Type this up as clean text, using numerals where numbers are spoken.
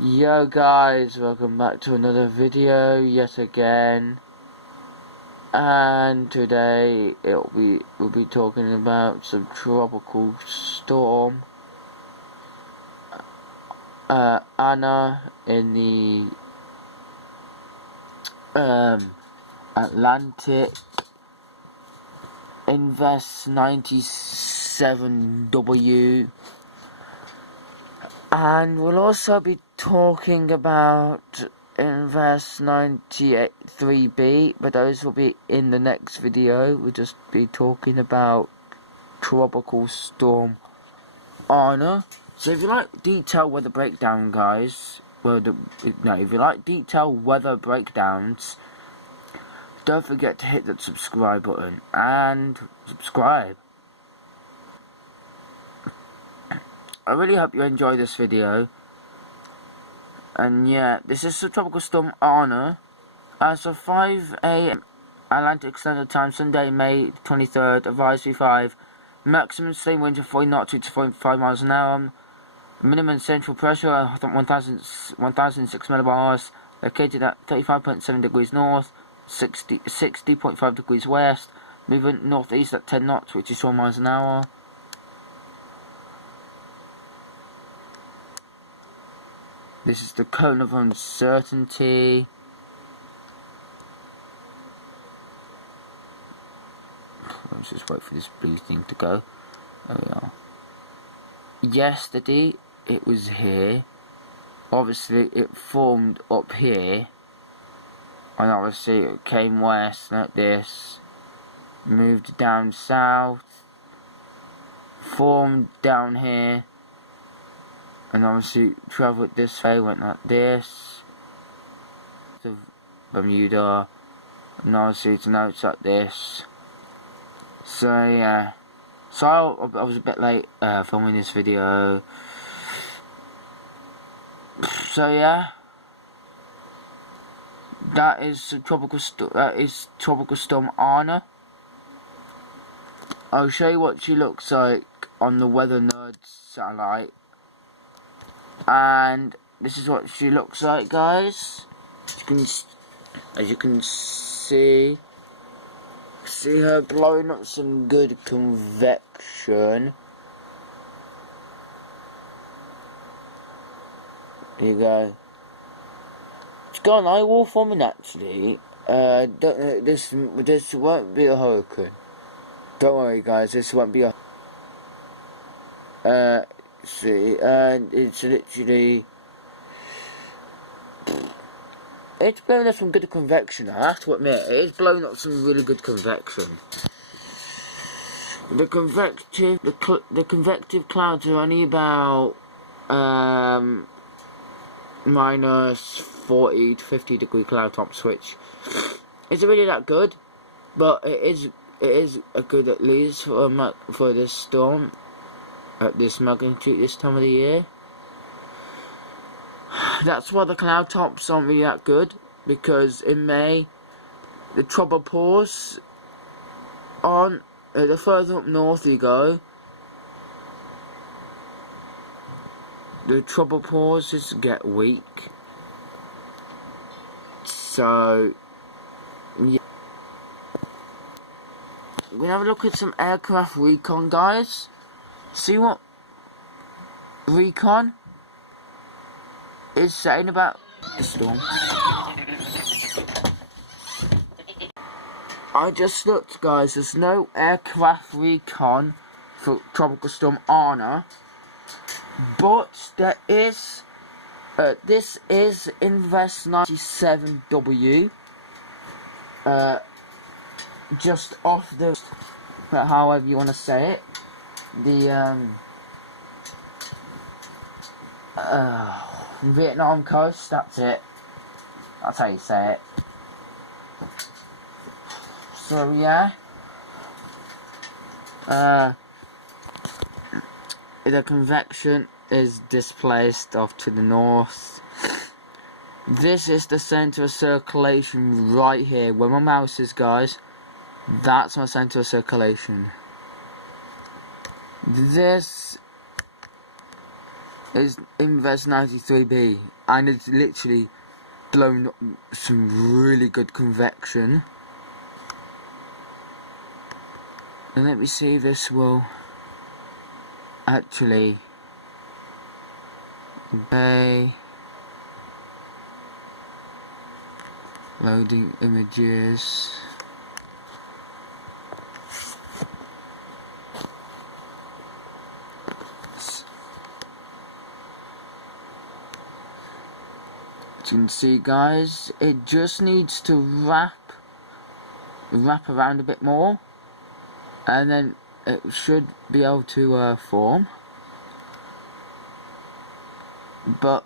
Yo guys, welcome back to another video yet again, and today we'll be talking about some tropical storm Anna in the Atlantic. Invest 97W, and we'll also be talking about Invest 93B, but those will be in the next video. We'll just be talking about Tropical Storm Anna. So if you like detailed weather breakdown, guys, if you like detailed weather breakdowns, don't forget to hit that subscribe button and subscribe. I really hope you enjoy this video. And yeah, this is the Tropical Storm Anna. As of 5 AM Atlantic Standard Time, Sunday, May 23rd, advisory 5. Maximum steady winds of 40 knots to 45 miles an hour. Minimum central pressure 1006 millibars. Located at 35.7 degrees north, 60.5 degrees west. Moving northeast at 10 knots, which is 4 miles an hour. This is the cone of uncertainty. Let's just wait for this blue thing to go. There we are. Yesterday it was here. Obviously it formed up here. And obviously it came west like this. Moved down south. Formed down here. And obviously travelled this way, went like this to Bermuda, and obviously to now it's like this. So yeah, so I was a bit late filming this video. So yeah, that is Tropical Storm Anna. I'll show you what she looks like on the Weather Nerds satellite. And this is what she looks like, guys. As you can see her blowing up some good convection. There you go. It's got an eye wall forming actually. This won't be a hurricane. Don't worry, guys. This won't be a. See, and it's literally, it's blowing up some good convection. I have to admit, it's blowing up some really good convection. The convective clouds are only about minus 40 to 50 degree cloud tops, which isn't really that good, but it is a good at least for this storm. At this magnitude this time of the year. That's why the cloud tops aren't really that good, because in May the tropopause on the further up north you go, the tropopauses get weak. So yeah, we're gonna have a look at some aircraft recon, guys. See what recon is saying about the storm. I just looked, guys. There's no aircraft recon for Tropical Storm Anna, but there is. This is Invest 97W. Just off the, however you want to say it. The Vietnam coast, that's it. That's how you say it. So yeah, the convection is displaced off to the north. This is the center of circulation right here, where my mouse is, guys. That's my center of circulation. This is Inves 93B, and it's literally blown some really good convection. And let me see if this will actually obey. Loading images. As you can see, guys, it just needs to wrap around a bit more, and then it should be able to form. But